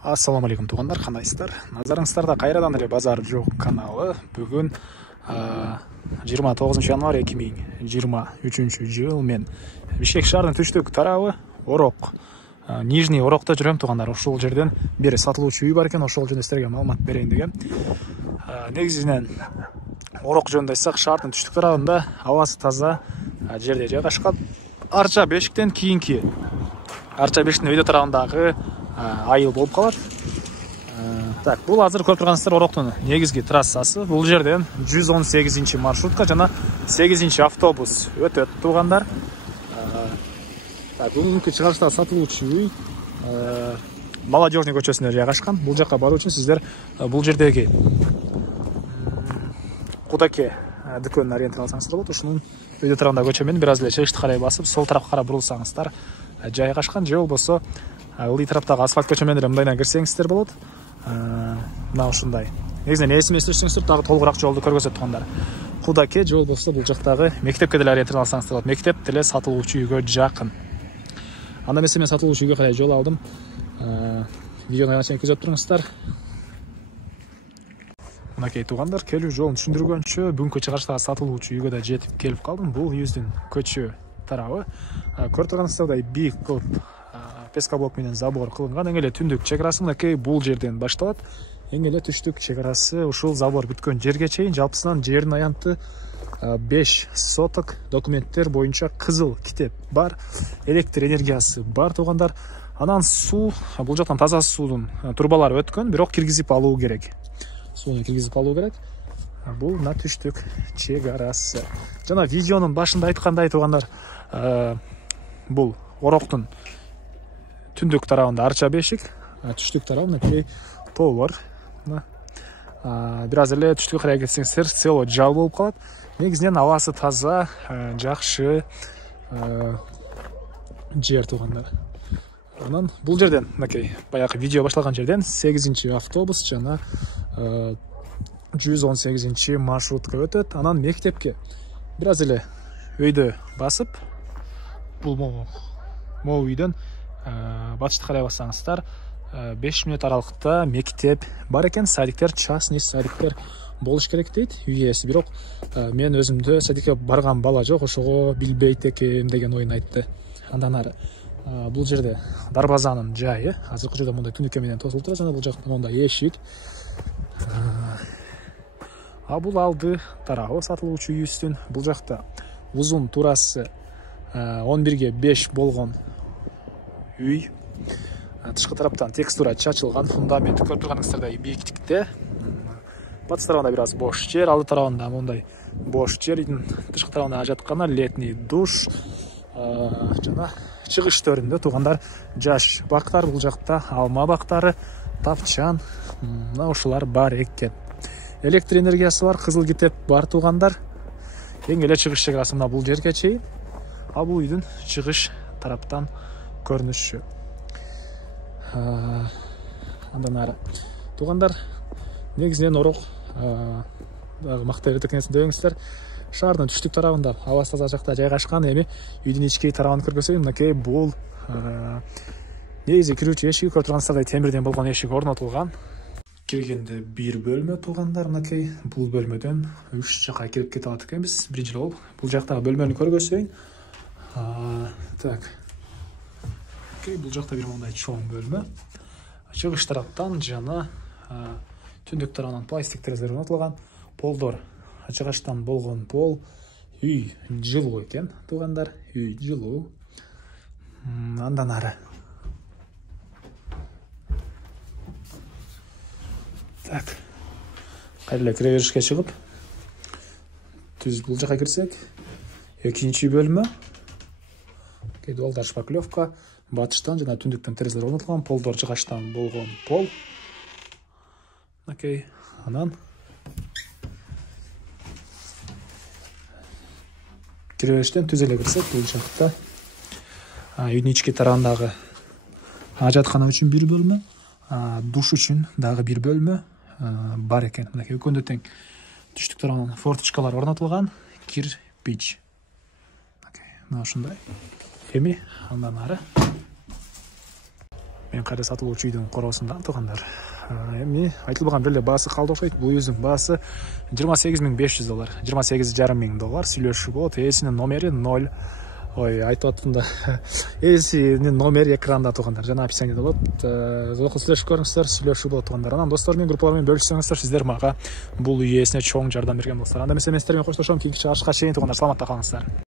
Ассаламу алейкум туғандар, қандайсыздар? Назарыңыздарда қайрадан эле базар жоқ каналы. Бүгін 29 январь 2023 жыл мен Бишкек шаарынын түштүк тарабы Орок, Нижний Орокто жүрөм туғандар. Ошол жерден бери сатылуучу үй бар экен, ошол жөнүндө силерге маалымат берейин деген. Негизинен Орок жөнүндө айтсак, шаардын түштүк тарабында абасы таза жерде жайгашкан. Арча бешиктен кийинки Арча бешиктин өйдө тарабындагы айыл болуп калат. Так, бул азыр көрүп турганыңыздар Ороктун негизги трассасы. Бул жерден 118 маршрутка жана 8 автобус өтөт тугандар. Так, бүгүнкү чыгарышта сатылуучу үй Молодежный көчөсүнө жайгашкан. Бул жака баруу үчүн сиздер бул жердеги Кудаке дүкөнүнө ориентир алсаңыздар болот. Ушунун өйдө тарабындагы көчө менен бир аз эле чыгышты карай басып, сол тарапка карап бурулсаңыздар жайгашкан. Же болбосо ылдый тараптагы асфальт көчө менен мындайдан кирсеңиздер болот. Мына ушундай. Негизинен эсиме эстешсеңиздер дагы толугураак жолду көргөзөт тугандар. Кудаке же болбосо бул жактагы мектепке деле ориентир алсаңыздар болот. Мектеп деле сатылуучу үйгө жакын. Анда эмесе мен сатылуучу үйгө карай жол алдым. Видеону аяна чейин күзөтүп туруңуздар. Мынакей тугандар, келүү жолун түшүндүргөнчө бүгүнкү чыгарыштагы сатылуучу үйгө да жетип келип калдым. Бул үйүздүн көчө тарабы. Көрүп турганыңыздардай бийик көп пескоблок менен забор кылынган. Эң эле түндүк чек арасы мынакей бул жерден башталат. Эң эле түштүк чек арасы ушул забор бүткөн жерге чейин. Жалпысынан жердин аянты 5 соток. Документтер боюнча кызыл китеп бар. Электр энергиясы бар тугандар. Анан суу, бул жактан таза суудун турбалары өткөн, бирок киргизип алуу керек. Сууну киргизип алуу керек. Бул мына түштүк чек арасы. Жана видеонун башында айткандай тугандар, бул Ороктун түндүк тарабында Арча бешик, түштүк тарабында кей тоо бар. Бир аз эле түштүккө карай кетсеңиздер, село жал болуп калат. Негизинен абасы таза, жакшы жер тугандар. Анан бул жерден, мынакей баягы видео башталган жерден 8 автобус жана 118 маршрутка өтөт. Анан мектепке бир аз эле өйдө басып, бул могу үйдөн батышты карай бассаңыздар 5 мүнөт аралыкта мектеп бар экен. Садиктер, частный садиктер болуш керек дейт үй ээси. Бирок мен өзүмдө садикке барган бала жок, ошого билбейт экем деген оюн айтты. Андан ары бул жерде дарбазанын жайы азыркы учурда мындай түнүккө менен тосулуп турат. Жана бул жакта мондай эшик. Бул алды тарабы сатылуучу үйүбүздүн. Бул жакта узун турасы 11ге 5 болгон үй. Тышкы тараптан текстура чачылган, фундамент көрүп турганыңыздардай бийиктикте. Батыш тарабында бир аз бош жер, алды тарабында мондай бош жер. Үйдүн тышкы тарабында ажаткана летний душ жана чыгыш төрүндө тугандар жаш бактар. Бул жакта алма бактары, тапчан, мына ушулар бар экен. Электр энергиясы бар, кызыл китеп бар тугандар. Эң эле чыгыш чек арасы мына бул жерге чейин. Бул үйдүн чыгыш тараптан көрүнүшү. Андан ары тугандар, негизинен Орок мактап этекенесин дебеңиздер. Шаардын түштүк тарабында абасы таза жакта жайгашкан. Эми үйдүн ички тарабын көргөзөйүн. Мынакей бул негизи кирүүчү эшиги көрүп турганыңыздардай темирден болгон эшик орнотулган. Киргенде бир бөлмө тугандар. Мынакей бул бөлмөдөн 3 жака кирип кете алат экенбиз. Биринчи жолу бул жактагы бөлмөнү көргөзөйүн. Так. Бул жакта бир мондай чоң бөлмө. Чыгыш тараптан жана түндүк тарабынан пластик терезелер орнотулган. Полдор ачыгачтан болгон пол. Үй жылуу экен тугандар. Үй жылуу. Андан ары. Так. Кайра кире беришке чыгып, түз бул жака кирсек, экинчи бөлмө. Дуалдар шпаклевка. Батыштан жана түндүктөн терезелер орнотулган. Полдор жыгачтан болгон пол. Окей. Анан киребештен түз эле кирсек, бул жакта үйдүн ички тарабындагы ажаткана үчүн бир бөлмө, душ үчүн дагы бир бөлмө бар экен. Мынакей экөөндө тең түштүк тарабынан форточкалар орнотулган. Кирпич. Мына ушундай. Эми андан ары мен кайда сатылуучу үйдүн короосунда туугандар. Эми айтылбаган бир эле баасы калды окшойт. Бул үйдүн баасы $28,500, $28,500 сүйлөшүү болот. Ээсинин номери 0. Ой, айтып аттым да. Ээсинин номери экранда туугандар. Жана описаниеде болот. Сүйлөшүп көрүңүздөр, сүйлөшүү болот туугандар. Анан достор менен, группалар менен бөлүшсөңүздөр, сиздер мага бул үй ээсине чоң жардам берген достор. Анда эмесе мен сиздер менен коштошом. Кийинки чыгарышка чейин туугандар, саламатта калыңыздар.